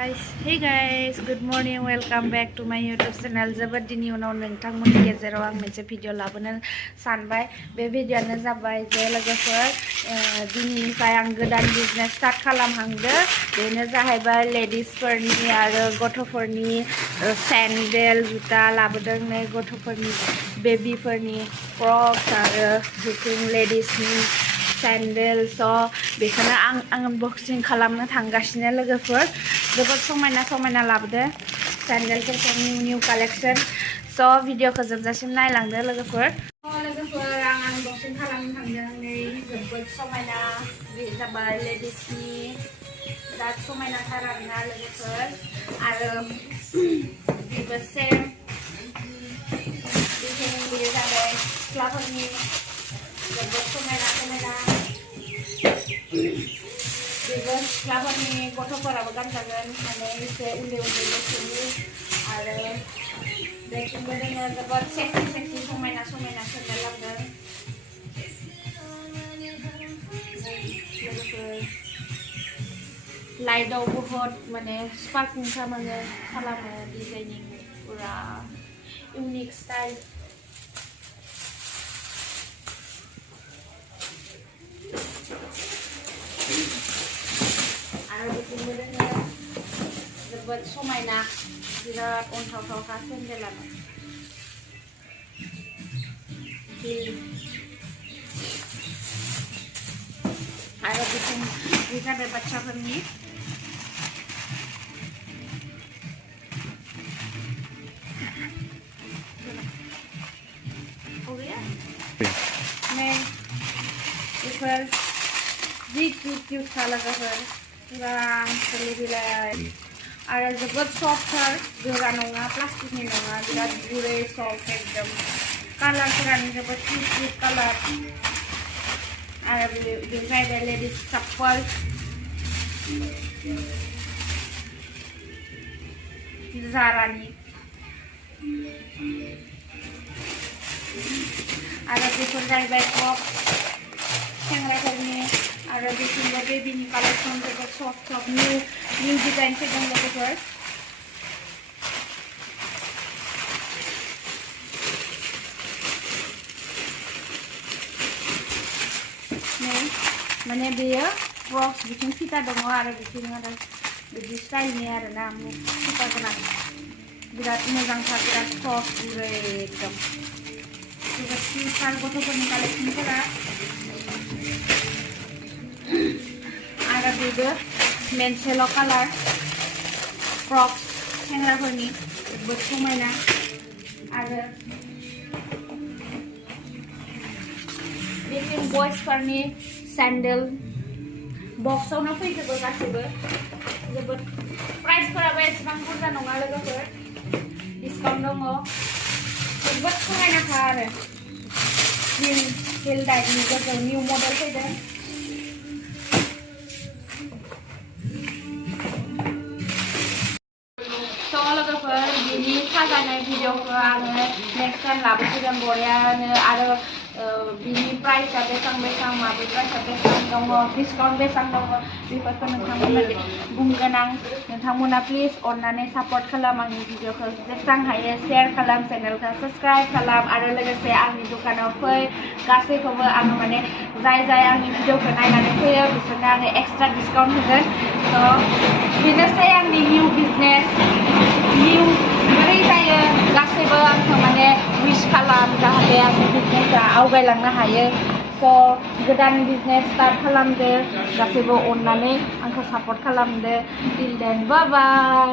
Hey guys, good morning. Welcome back to my YouTube channel. जोबोद दिननि उनाव नोंथांमोननि गेजेराव आं मोनसे भिडिअ लाबोनो सानबाय। बे भिडिअआनो जाबाय जे लोगोफोर दिनैनिफ्राय आं गोदान बिजनेस स्टार्ट खालामहांदो। बेनो जाहैबाय लेडिसफोरनि आरो गथ'फोरनि सेन्डेल जुता लाबोदों। नै गथ'फोरनि बेबिफोरनि फ्रक्स आरो बिथिं लेडिसनि सैंडल बेखौनो आं आनबक्सिं खालामनो थांगासिनो लोगोफोर। जोबोद समायना लाबोदो सैंडलफोरखौ निउ कालेक्शन। भिडिअखौ जोबजासिम नायलांदो लोगोफोर। आं आनबक्सिं खालामनो थांदों। नै जोबोद समायना बे जाबाय लेडिसनि बिराद समायनाथार आरोना लोगोफोर। आरो बेबो सेम बेयो जाबाय सिख्लाफोरनि जोबोद समायना बेबो सिख्लाफोरनि गथ'फोराबो गानजागोन माने एसे उन्दै बैसोनि। आरो बेथिंबो दोङो जोबोद सेक्सि समायना सेन्डेल लाबोदों लोगोफोर। लाइटआव बहुत माने स्पार्किं खालामो डिजाइनिं पूरा इउनिक स्टाइल। आरो बेथिंबो दोङो जोबोद समायना बिराद अनथावथावखा सेन्डेलानो। आरो बिथिं बे जाबाय बाच्चाफोरनि नै बेफोर जि किउट लोगोफोर पूरा सोलि बिलाइ आरो जोबोद सफ्टथार, गोरा नङा, प्लास्टिकनि नङा, बिराद गुरै सफ्ट एकदम। कालारफोरानो जोबोद किउट कालार। आरो बे जाहैबाय लेडिस चप्पल जारानि। आरो बेफोर जाहैबाय टप सेंग्राफोरनि। आरो बेथिंबो बेबिनि कालेक्शन जोबोद सफ्ट निउ डिजाइन फैदों लोगोफोर। माने बेयो फ्रक्स बिथिं फिथा दङ आरो बिथिं आरो बिदि स्टाइलनि आरोना फिथा गोनां। बिराद मोजांथार, बिराद सफ्ट गुरै एकदम। जोबोद किउटथार गथ'फोरनि कालेक्शनफोरा। आरो बेबो मेनसेल' कालार फ्रक्स सेंग्राफोरनि जोबोद समायना। आरो बेथिं बयसफोरनि सैंडल बक्सआवनो फैजोबो गासैबो। जोबोद प्राइसफोराबो एसेबां बुरजा नङा लोगोफोर, डिसकाउन्ट दङ। जोबोद समायनाखा आरो हिल टाइपनि गोजौ निउ मडेल फैदों। लोगोफोर बिनि साजायनाय भिडिअखौ आङो नेक्स्ट टाइम लाबोसिगोन बरियानो। आरो बिनि प्राइसआ बेसेबां माबे प्राइसआ बेसेबां दङ, डिसकाउन्ट बेसेबां दङ बेफोरखौ नोंथांमोना बुंगोन आं। नोंथांमोना प्लिज अननानै सापर्ट खालाम आंनि भिडिअखौ जेसेबां हायो शेयार खालाम, चेनेलखौ साबस्क्राइब खालाम। आरो लोगोसे आंनि दखानाव फै, गासैखौबो आङो माने जाय आंनि भिडिअखौ नायनानै फैयो बिसोरनो आङो एक्सट्रा डिसकाउन्ट होगोन। बेनोसै आंनि निउ बिजनेस बोरै जायो गासैबो आंखौ माने विश खालाम जाहाथे आंनि बिजनेसा आवगायलांनो हायो। गोदान बिजनेस स्टार्ट खालामदो, गासैबो अननानै आंखौ सापर्ट खालामदो। टिल देन बाय बाय।